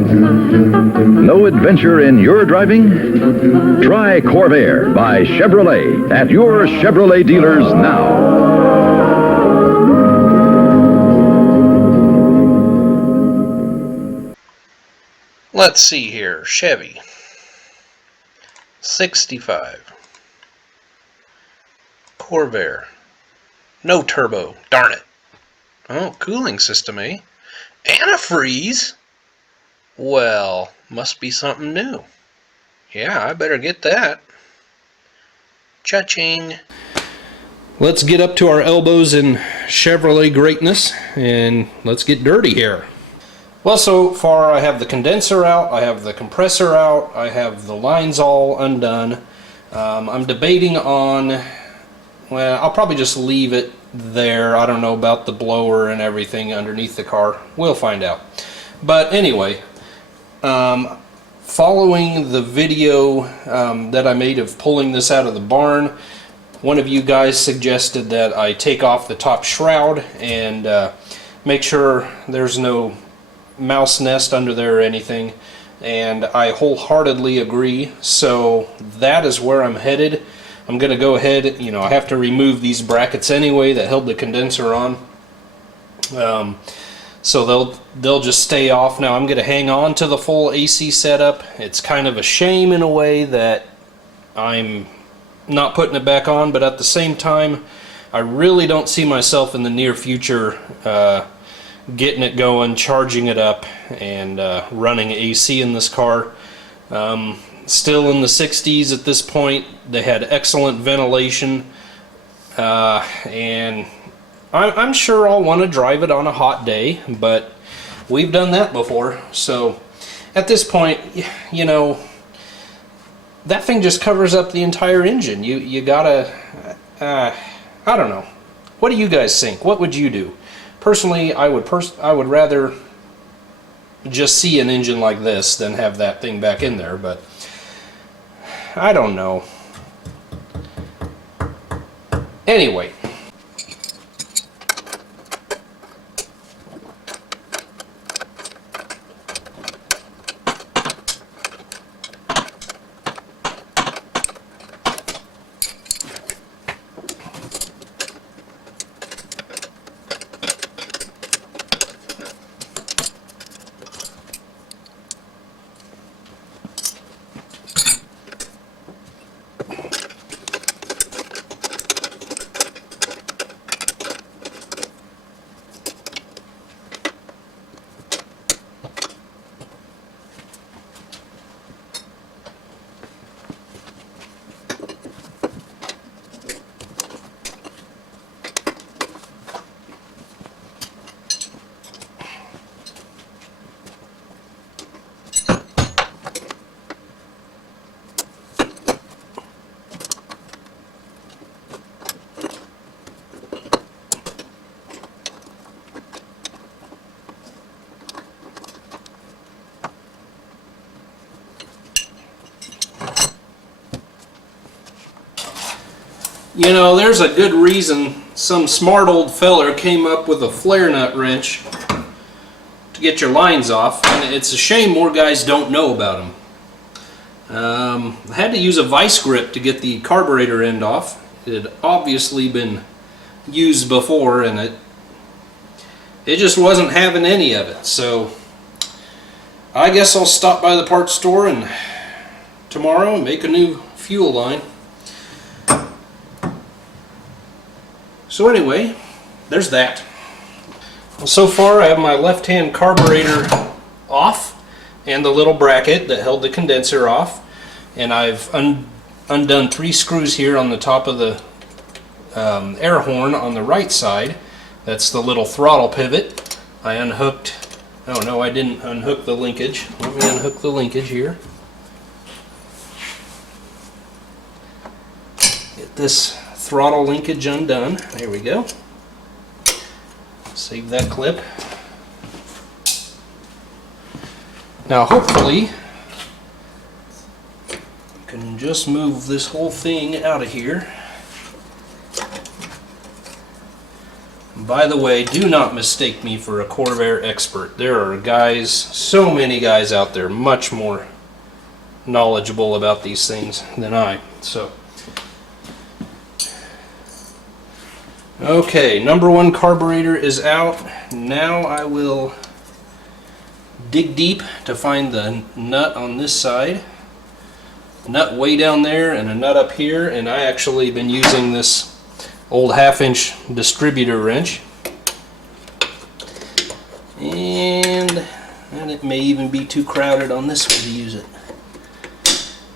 No adventure in your driving? Try Corvair by Chevrolet at your Chevrolet dealers now. Let's see here. Chevy 65 Corvair, no turbo, darn it. Oh, cooling system, eh? Antifreeze? Well, must be something new. Yeah, I better get that. Cha-ching. Let's get up to our elbows in Chevrolet greatness and let's get dirty here. Well, so far I have the condenser out, I have the compressor out, I have the lines all undone. I'm debating on, well, I'll probably just leave it there. I don't know about the blower and everything underneath the car. We'll find out. But anyway, following the video that I made of pulling this out of the barn, one of you guys suggested that I take off the top shroud and make sure there's no mouse nest under there or anything, and I wholeheartedly agree. So that is where I'm headed. I'm gonna go ahead, I have to remove these brackets anyway that held the condenser on, so they'll just stay off. Now I'm gonna hang on to the full AC setup. It's kind of a shame in a way that I'm not putting it back on, but at the same time I really don't see myself in the near future getting it going, charging it up, and running AC in this car. Still in the 60s at this point. They had excellent ventilation, and I'm sure I'll want to drive it on a hot day, but we've done that before. So at this point, that thing just covers up the entire engine. You gotta, I don't know. What do you guys think? What would you do? Personally, I would rather just see an engine like this than have that thing back in there, but I don't know. Anyway. There's a good reason some smart old feller came up with a flare nut wrench to get your lines off, and it's a shame more guys don't know about them. I had to use a vice grip to get the carburetor end off. It had obviously been used before, and it just wasn't having any of it. So I guess I'll stop by the parts store and tomorrow and make a new fuel line. So anyway, there's that. Well, so far I have my left-hand carburetor off and the little bracket that held the condenser off, and I've undone 3 screws here on the top of the air horn on the right side. That's the little throttle pivot. I unhooked, oh no, I didn't unhook the linkage. Let me unhook the linkage here. Get this throttle linkage undone. There we go. Save that clip. Now hopefully you can just move this whole thing out of here By the way, do not mistake me for a Corvair expert. There are guys, so many guys out there, much more knowledgeable about these things than I. So, okay, number one carburetor is out. Now I will dig deep to find the nut on this side. Nut way down there and a nut up here, and I actually been using this old 1/2-inch distributor wrench, and it may even be too crowded on this one to use it.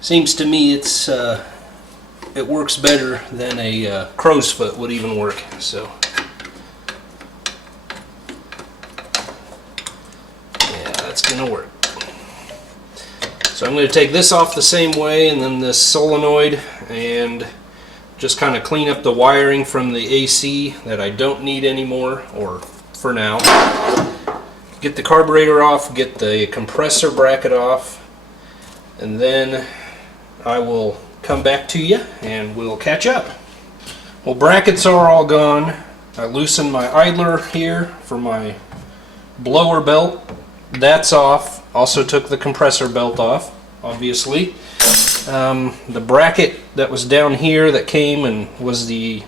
Seems to me it works better than a crow's foot would even work. So yeah, that's gonna work. So I'm going to take this off the same way, and then this solenoid, and just kind of clean up the wiring from the AC that I don't need anymore, or for now. Get the carburetor off, get the compressor bracket off, and then I will come back to you and we'll catch up. Well, brackets are all gone. I loosened my idler here for my blower belt. That's off. Also took the compressor belt off, obviously. The bracket that was down here that came and was the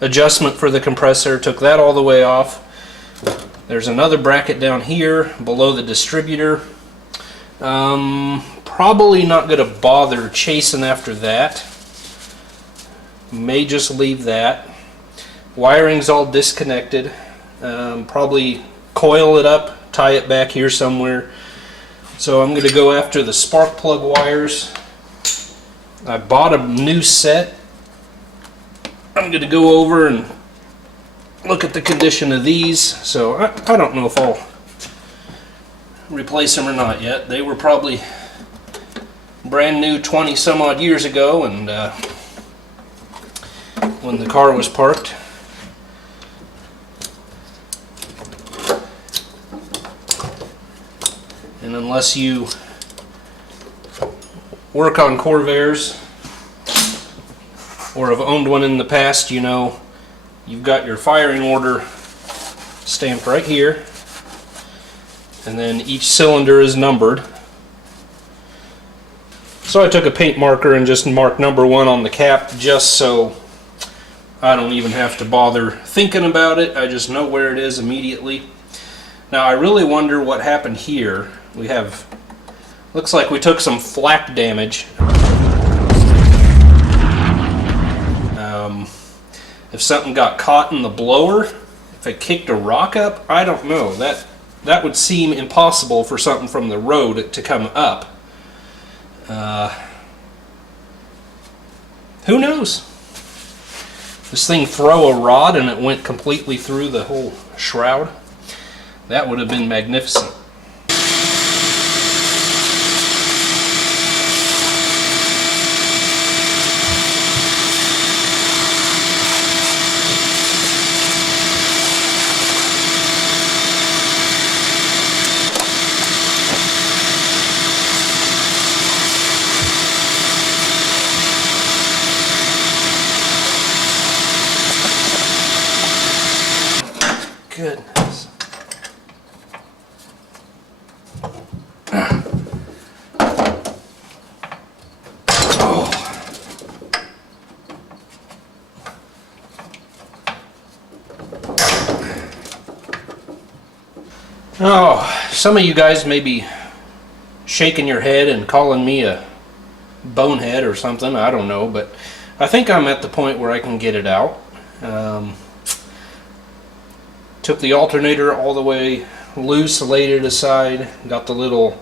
adjustment for the compressor, took that all the way off. There's another bracket down here below the distributor. Probably not going to bother chasing after that. May just leave that. Wiring's all disconnected. Probably coil it up, tie it back here somewhere. So I'm going to go after the spark plug wires. I bought a new set. I'm going to go over and look at the condition of these. So I don't know if I'll replace them or not yet. They were probably brand new 20 some odd years ago, and when the car was parked. And unless you work on Corvairs or have owned one in the past, you know you've got your firing order stamped right here, and then each cylinder is numbered. So I took a paint marker and just marked number 1 on the cap, just so I don't even have to bother thinking about it. I just know where it is immediately. Now I really wonder what happened here. We have, looks like we took some flak damage. If something got caught in the blower, if it kicked a rock up, I don't know. That would seem impossible for something from the road to come up. Who knows? This thing throw a rod and it went completely through the whole shroud. That would have been magnificent. Goodness. Oh, some of you guys may be shaking your head and calling me a bonehead or something. I don't know, but I think I'm at the point where I can get it out. Took the alternator all the way loose, laid it aside, got the little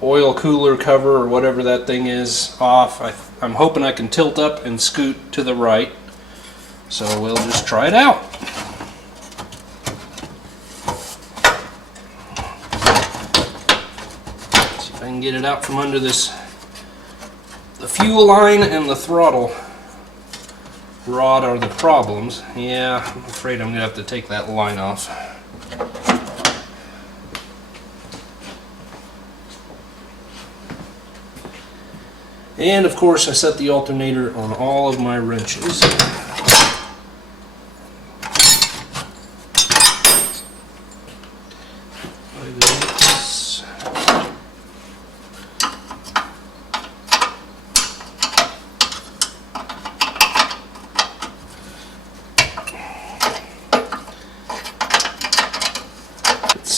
oil cooler cover or whatever that thing is off. I'm hoping I can tilt up and scoot to the right. So we'll just try it out. See if I can get it out from under this, the fuel line and the throttle rod are the problems. Yeah, I'm afraid I'm gonna have to take that line off. And of course I set the alternator on all of my wrenches.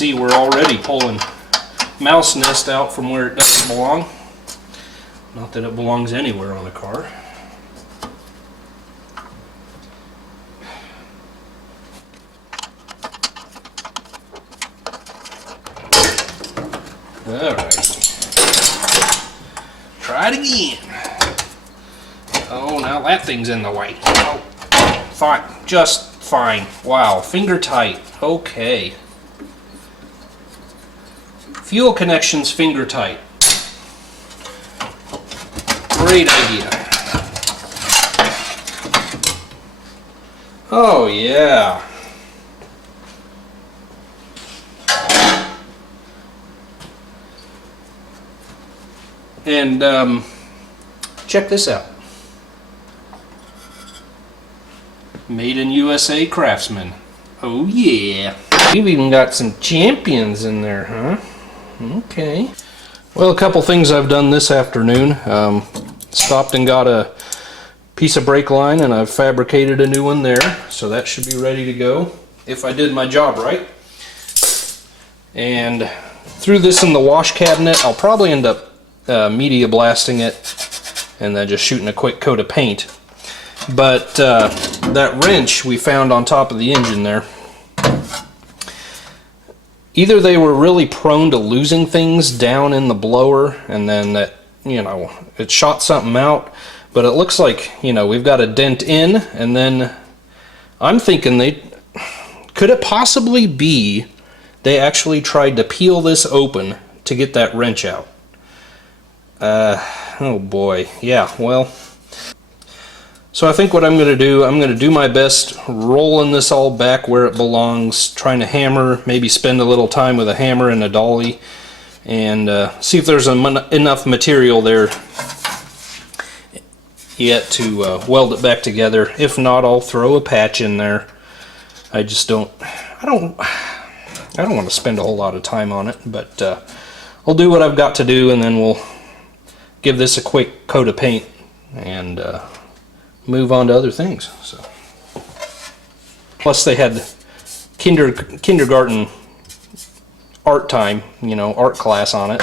see we're already pulling mouse nest out from where it doesn't belong. Not that it belongs anywhere on a car. Alright. Try it again. Oh, now that thing's in the way. Oh, fine. Just fine. Wow, finger tight. Okay. Fuel connections finger tight. Great idea. Oh, yeah. And check this out. Made in USA Craftsman. Oh yeah. We've even got some champions in there, huh? Okay. Well, a couple things I've done this afternoon. Stopped and got a piece of brake line, and I've fabricated a new one there. So that should be ready to go if I did my job right. And threw this in the wash cabinet. I'll probably end up media blasting it and then just shooting a quick coat of paint. But that wrench we found on top of the engine there, either they were really prone to losing things down in the blower, and then that, you know, it shot something out, but it looks like, you know, we've got a dent in, and then I'm thinking could it possibly be they actually tried to peel this open to get that wrench out? Oh boy, yeah, well, so I think what I'm going to do my best rolling this all back where it belongs, trying to hammer, maybe spend a little time with a hammer and a dolly, and see if there's enough material there yet to weld it back together. If not, I'll throw a patch in there. I don't want to spend a whole lot of time on it, but I'll do what I've got to do, and then we'll give this a quick coat of paint and move on to other things. So, plus they had kindergarten art time, you know, art class on it.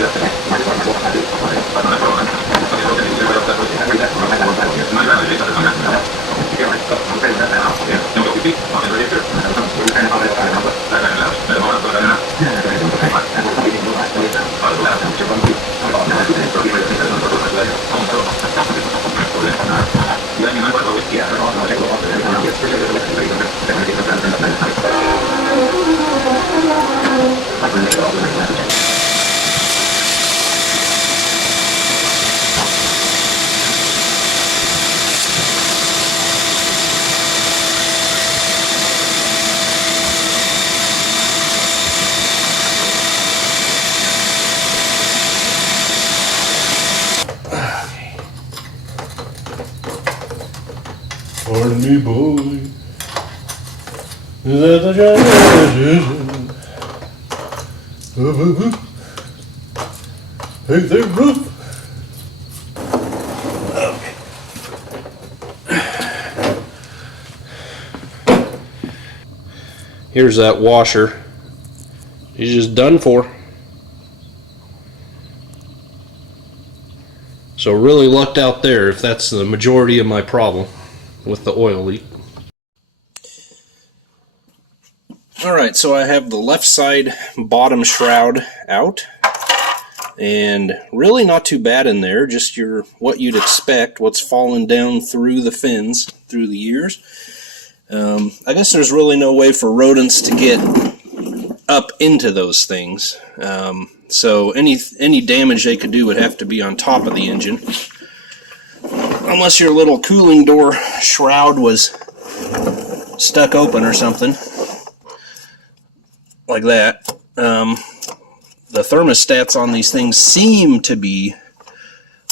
Pardon me, boy. Is that the giant? Hey there, roof. Okay. Here's that washer. He's just done for. So really lucked out there if that's the majority of my problem with the oil leak. Alright, so I have the left side bottom shroud out, and really not too bad in there, just what you'd expect, what's fallen down through the fins through the years. I guess there's really no way for rodents to get up into those things, so any damage they could do would have to be on top of the engine. Unless your little cooling door shroud was stuck open or something like that. The thermostats on these things seem to be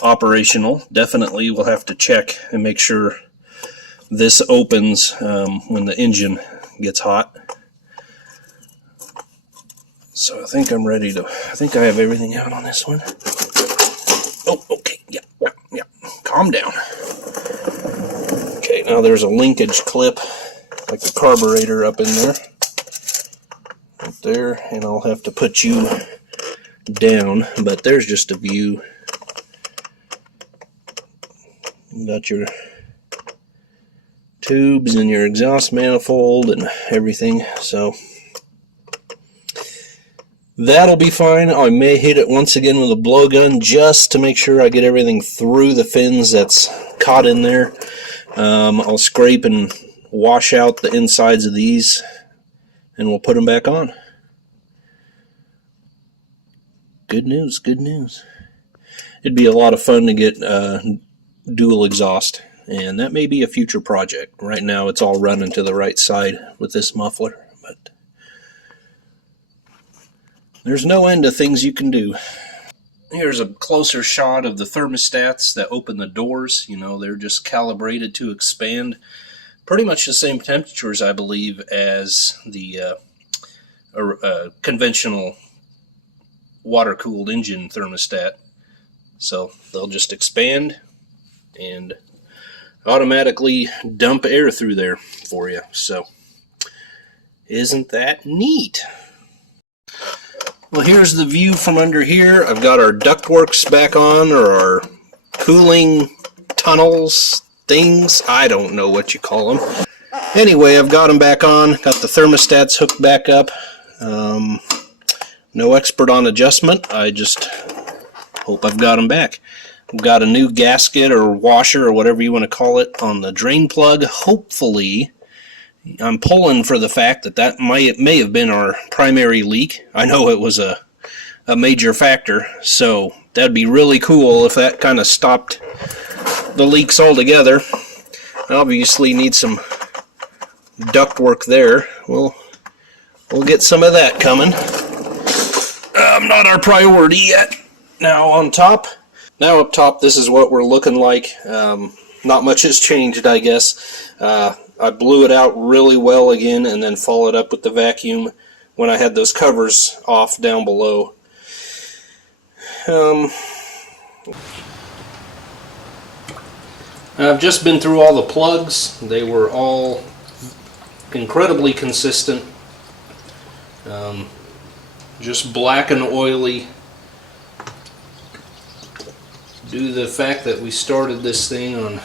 operational. Definitely we'll have to check and make sure this opens when the engine gets hot. So I think I'm ready to, I think I have everything out on this one. Oh, okay, yeah. Calm down. Okay, now there's a linkage clip, like the carburetor up in there. Right there, and I'll have to put you down, but there's just a view. You got your tubes and your exhaust manifold and everything, so that'll be fine. I may hit it once again with a blowgun just to make sure I get everything through the fins that's caught in there. I'll scrape and wash out the insides of these, and we'll put them back on. Good news, good news. It'd be a lot of fun to get dual exhaust, and that may be a future project. Right now it's all running to the right side with this muffler, but there's no end to things you can do. Here's a closer shot of the thermostats that open the doors. You know, they're just calibrated to expand pretty much the same temperatures, I believe, as the conventional water-cooled engine thermostat. So they'll just expand and automatically dump air through there for you. So isn't that neat? Well, here's the view from under here. I've got our ductworks back on, or our cooling tunnels things. I don't know what you call them. Anyway, I've got them back on. Got the thermostats hooked back up. No expert on adjustment. I just hope I've got them back. I've got a new gasket or washer or whatever you want to call it on the drain plug. Hopefully, I'm pulling for the fact that may have been our primary leak. I know it was a major factor, so that'd be really cool if that kind of stopped the leaks altogether. Obviously need some ductwork there. We'll get some of that coming. Not our priority yet. Now up top, this is what we're looking like. Not much has changed, I guess. I blew it out really well again and then followed up with the vacuum when I had those covers off down below. I've just been through all the plugs. They were all incredibly consistent. Just black and oily. Due to the fact that we started this thing on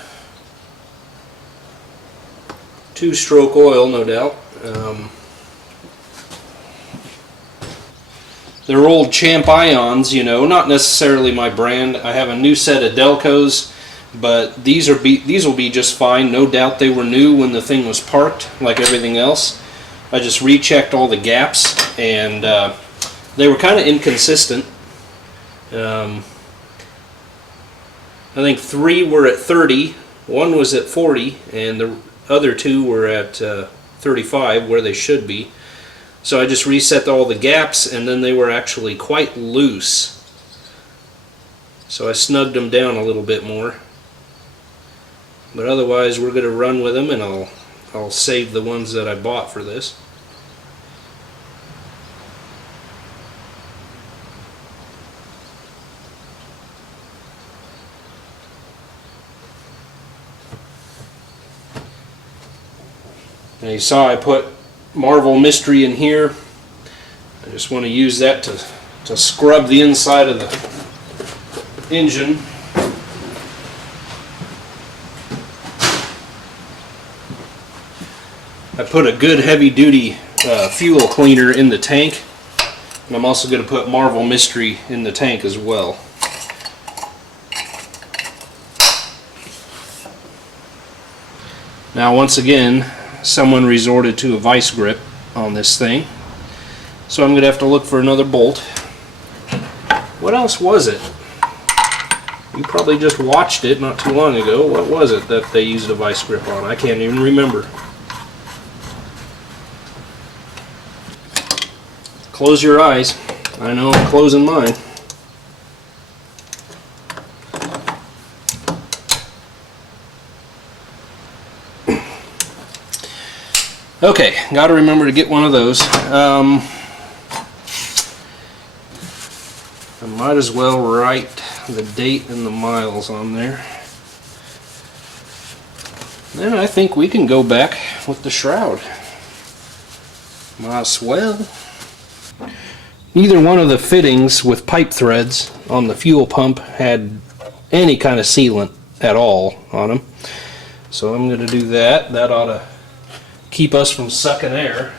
2-stroke oil, no doubt. They're old Champ Ions, you know, not necessarily my brand. I have a new set of Delcos, but these will be just fine. No doubt they were new when the thing was parked, like everything else. I just rechecked all the gaps, and they were kind of inconsistent. I think 3 were at 30, 1 was at 40, and the other 2 were at 35, where they should be. So I just reset all the gaps, and then they were actually quite loose. So I snugged them down a little bit more. But otherwise, we're going to run with them, and I'll save the ones that I bought for this. Now you saw I put Marvel Mystery in here. I just want to use that to scrub the inside of the engine. I put a good heavy-duty fuel cleaner in the tank, and I'm also going to put Marvel Mystery in the tank as well. Now once again, someone resorted to a vice grip on this thing, so I'm going to have to look for another bolt. What else was it? You probably just watched it not too long ago. What was it that they used a vice grip on? I can't even remember. Close your eyes. I know I'm closing mine. Okay, got to remember to get one of those. I might as well write the date and the miles on there. Then I think we can go back with the shroud. Might as well. neither one of the fittings with pipe threads on the fuel pump had any kind of sealant at all on them. So I'm going to do that. That ought to keep us from sucking air.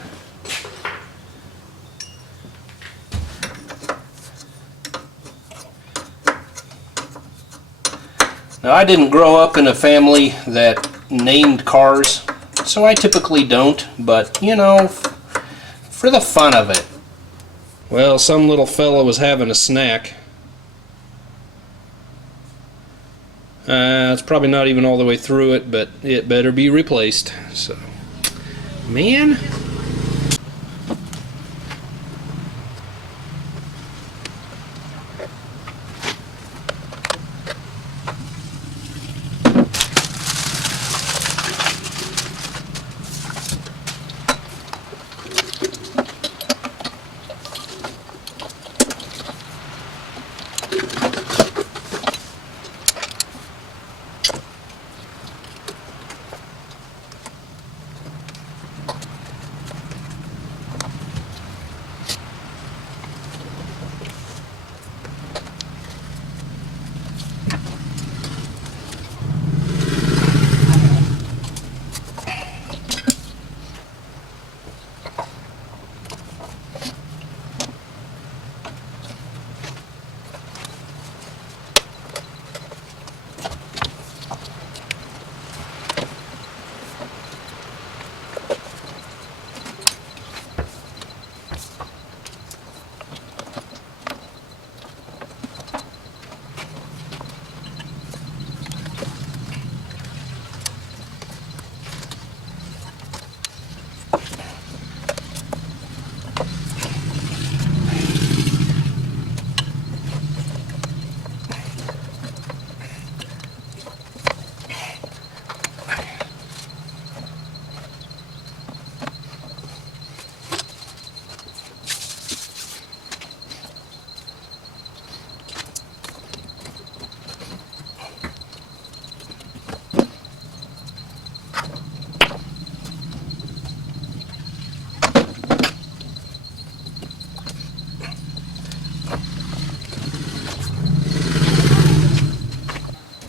Now, I didn't grow up in a family that named cars, so I typically don't, but you know, for the fun of it. Well, some little fella was having a snack. It's probably not even all the way through it, but it better be replaced. So, man.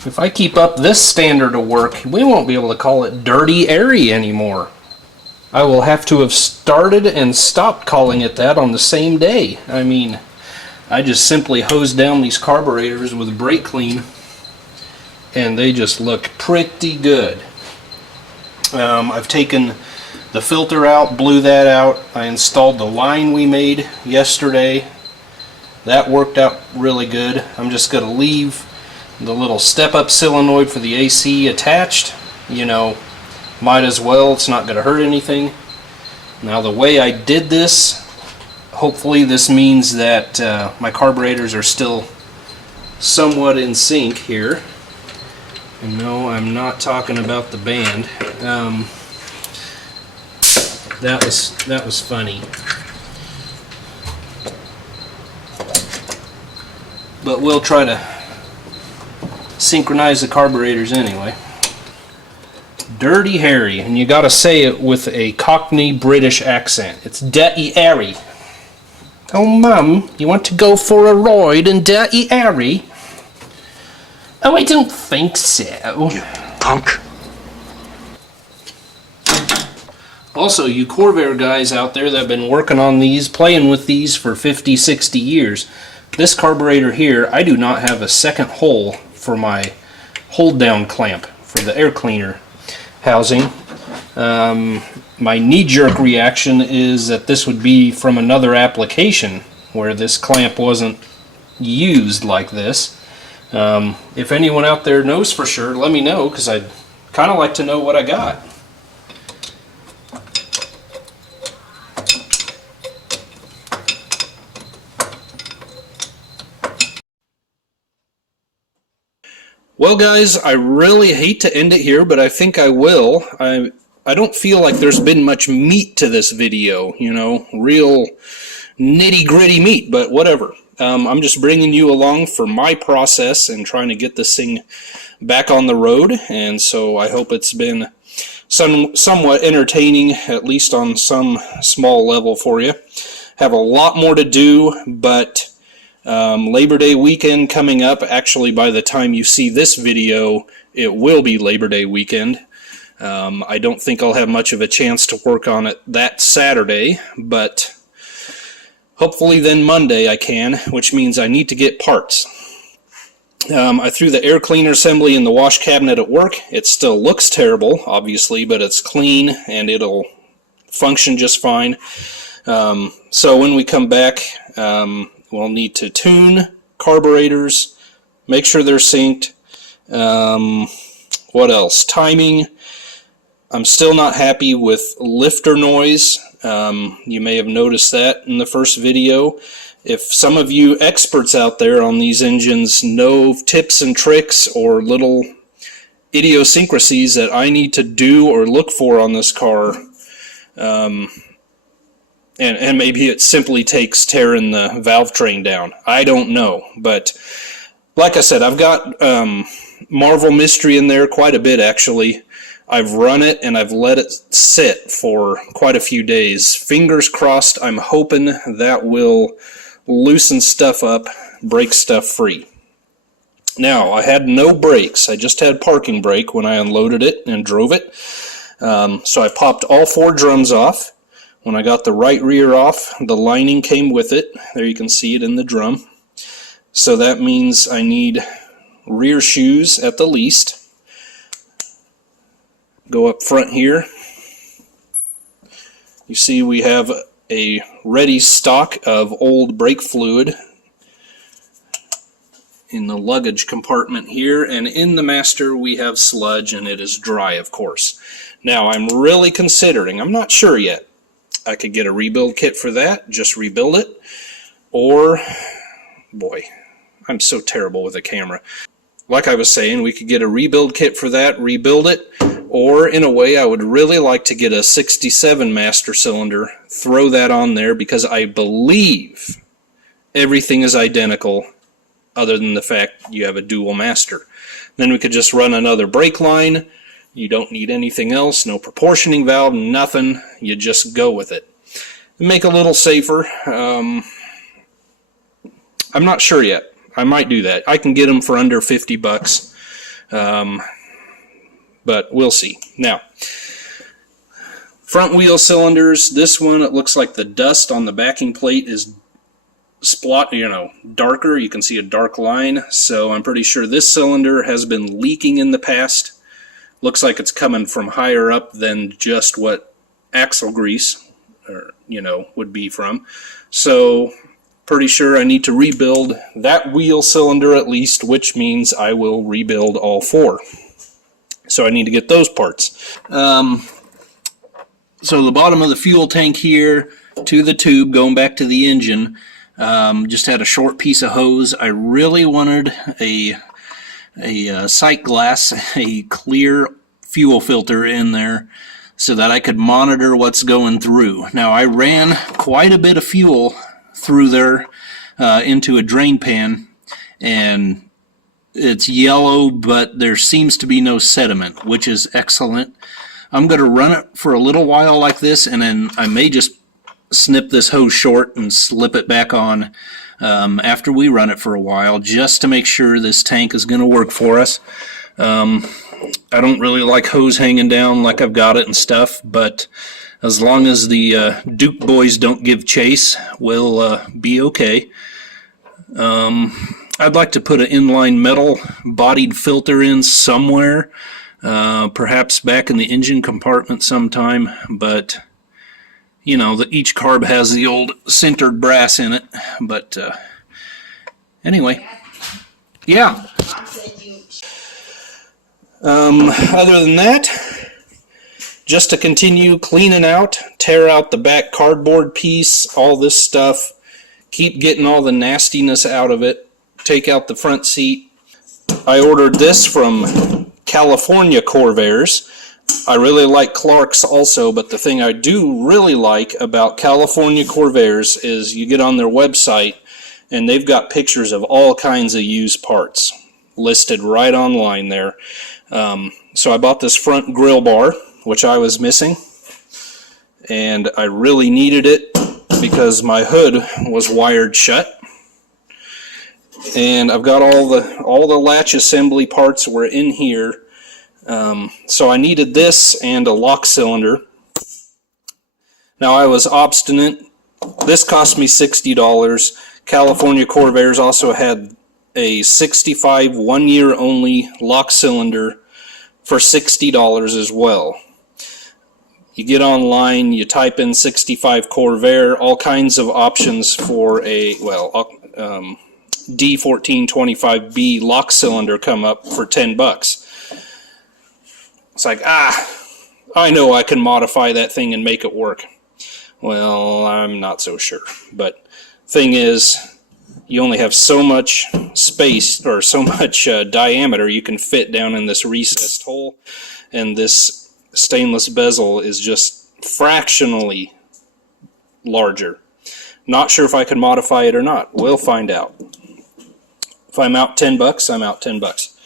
If I keep up this standard of work, we won't be able to call it Dirty Airy anymore. I will have to have started and stopped calling it that on the same day. I mean, I just simply hosed down these carburetors with brake clean, and they just look pretty good. I've taken the filter out, blew that out. I installed the line we made yesterday. That worked out really good. I'm just going to leave the little step-up solenoid for the AC attached. You know, might as well, it's not going to hurt anything. Now, the way I did this, hopefully this means that my carburetors are still somewhat in sync here. And no, I'm not talking about the band. That was funny. But we'll try to synchronize the carburetors anyway. Dirty Harry, and you gotta say it with a Cockney British accent. It's Dirty Airy. Oh, Mum, you want to go for a ride in Dirty Airy? Oh, I don't think so. You punk. Also, you Corvair guys out there that have been working on these, playing with these for 50, 60 years, this carburetor here, I do not have a second hole for my hold down clamp for the air cleaner housing. My knee-jerk reaction is that this would be from another application where this clamp wasn't used like this. If anyone out there knows for sure, let me know, because I'd kind of like to know what I got. Well, guys, I really hate to end it here, but I think I will. I don't feel like there's been much meat to this video, you know, real nitty-gritty meat, but whatever. I'm just bringing you along for my process and trying to get this thing back on the road, and so I hope it's been somewhat entertaining, at least on some small level for you. Have a lot more to do, but Labor Day weekend coming up. Actually, by the time you see this video, it will be Labor Day weekend. I don't think I'll have much of a chance to work on it that Saturday, but hopefully then Monday I can, which means I need to get parts. I threw the air cleaner assembly in the wash cabinet at work. It still looks terrible, obviously, but it's clean and it'll function just fine. So when we come back, we'll need to tune carburetors, make sure they're synced. What else? Timing. I'm still not happy with lifter noise. You may have noticed that in the first video. If some of you experts out there on these engines know tips and tricks or little idiosyncrasies that I need to do or look for on this car, and maybe it simply takes tearing the valve train down. I don't know, but like I said, I've got Marvel Mystery in there quite a bit actually. I've run it and I've let it sit for quite a few days. Fingers crossed, I'm hoping that will loosen stuff up, break stuff free. Now, I had no brakes. I just had parking brake when I unloaded it and drove it. So I popped all 4 drums off. When I got the right rear off, the lining came with it. There you can see it in the drum. So that means I need rear shoes at the least. Go up front here. You see we have a ready stock of old brake fluid in the luggage compartment here, and in the master we have sludge, and it is dry, of course. Now I'm really considering, I'm not sure yet, I could get a rebuild kit for that, just rebuild it, or, boy, I'm so terrible with a camera. Like I was saying, we could get a rebuild kit for that, rebuild it, or in a way I would really like to get a 67 master cylinder, throw that on there, because I believe everything is identical other than the fact you have a dual master. Then we could just run another brake line. You don't need anything else, no proportioning valve, nothing. You just go with it. Make it a little safer. I'm not sure yet. I might do that. I can get them for under 50 bucks. But we'll see. Now, front wheel cylinders. This one, it looks like the dust on the backing plate is darker. You can see a dark line. So I'm pretty sure this cylinder has been leaking in the past. Looks like it's coming from higher up than just what axle grease, would be from. So pretty sure I need to rebuild that wheel cylinder at least, which means I will rebuild all 4. So I need to get those parts. So the bottom of the fuel tank here to the tube going back to the engine, just had a short piece of hose. I really wanted a sight glass, a clear fuel filter in there so that I could monitor what's going through. Now I ran quite a bit of fuel through there into a drain pan, and it's yellow, but there seems to be no sediment, which is excellent. I'm going to run it for a little while like this, and then I may just snip this hose short and slip it back on after we run it for a while, just to make sure this tank is going to work for us. I don't really like hose hanging down like I've got it and stuff, but as long as the Duke boys don't give chase, we'll be okay. I'd like to put an inline metal bodied filter in somewhere, perhaps back in the engine compartment sometime, but each carb has the old sintered brass in it. But anyway, yeah. Other than that, just to continue cleaning out, tear out the back cardboard piece, all this stuff, keep getting all the nastiness out of it, take out the front seat. I ordered this from California Corvairs. I really like Clark's also, but the thing I do really like about California Corvairs is you get on their website and they've got pictures of all kinds of used parts listed right online there. So I bought this front grill bar, which I was missing, and I really needed it. because my hood was wired shut. And I've got all the latch assembly parts were in here. So I needed this and a lock cylinder. Now I was obstinate. This cost me $60. California Corvairs also had a 65 1-year only lock cylinder for $60 as well. You get online, you type in 65 Corvair, all kinds of options for a, well, D1425B lock cylinder come up for $10. It's like, I know I can modify that thing and make it work. Well, I'm not so sure. But thing is, you only have so much space or so much diameter you can fit down in this recessed hole, and this stainless bezel is just fractionally larger. Not sure if I can modify it or not. We'll find out. If I'm out $10, I'm out $10.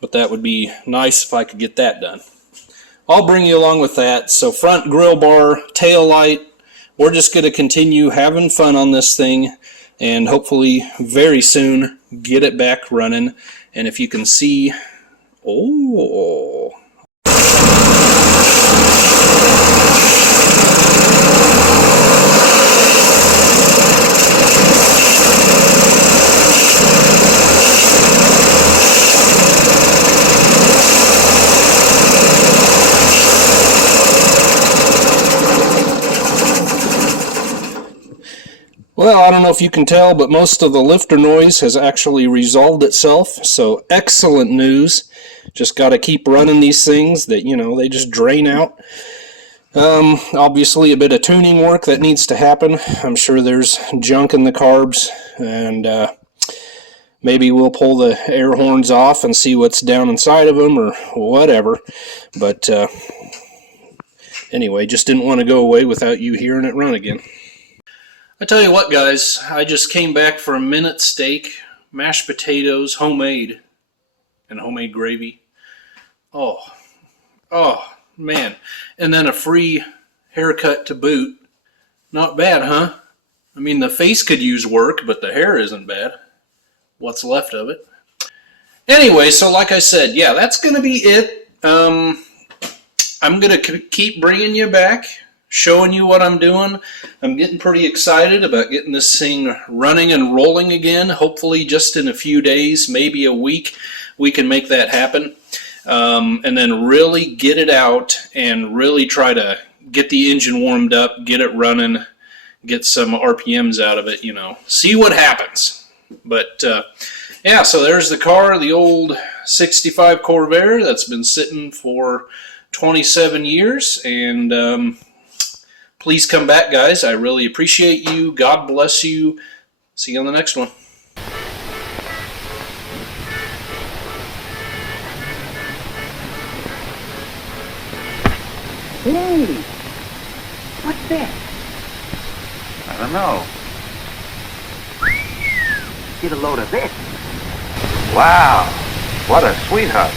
But that would be nice if I could get that done. I'll bring you along with that. So front grill bar, tail light, we're just going to continue having fun on this thing and hopefully very soon get it back running. And if you can see, oh. Well, I don't know if you can tell, but most of the lifter noise has actually resolved itself, so excellent news. Just got to keep running these things that, you know, they just drain out. Obviously a bit of tuning work that needs to happen. I'm sure there's junk in the carbs, and maybe we'll pull the air horns off and see what's down inside of them or whatever. But anyway, just didn't want to go away without you hearing it run again. I tell you what, guys, I just came back for a minute steak, mashed potatoes, homemade, and homemade gravy. Oh, man. And then a free haircut to boot. Not bad, huh? I mean, the face could use work, but the hair isn't bad. What's left of it. Anyway, so like I said, yeah, that's going to be it. I'm going to keep bringing you back, showing you what I'm doing. I'm getting pretty excited about getting this thing running and rolling again. Hopefully just in a few days, maybe a week, we can make that happen. And then really get it out and really try to get the engine warmed up, get it running, get some RPMs out of it, you know, see what happens. But yeah, so there's the car, the old 65 Corvair that's been sitting for 27 years, and please come back, guys. I really appreciate you. God bless you. See you on the next one. Hey, what's that? I don't know. Get a load of this. Wow, what a sweetheart.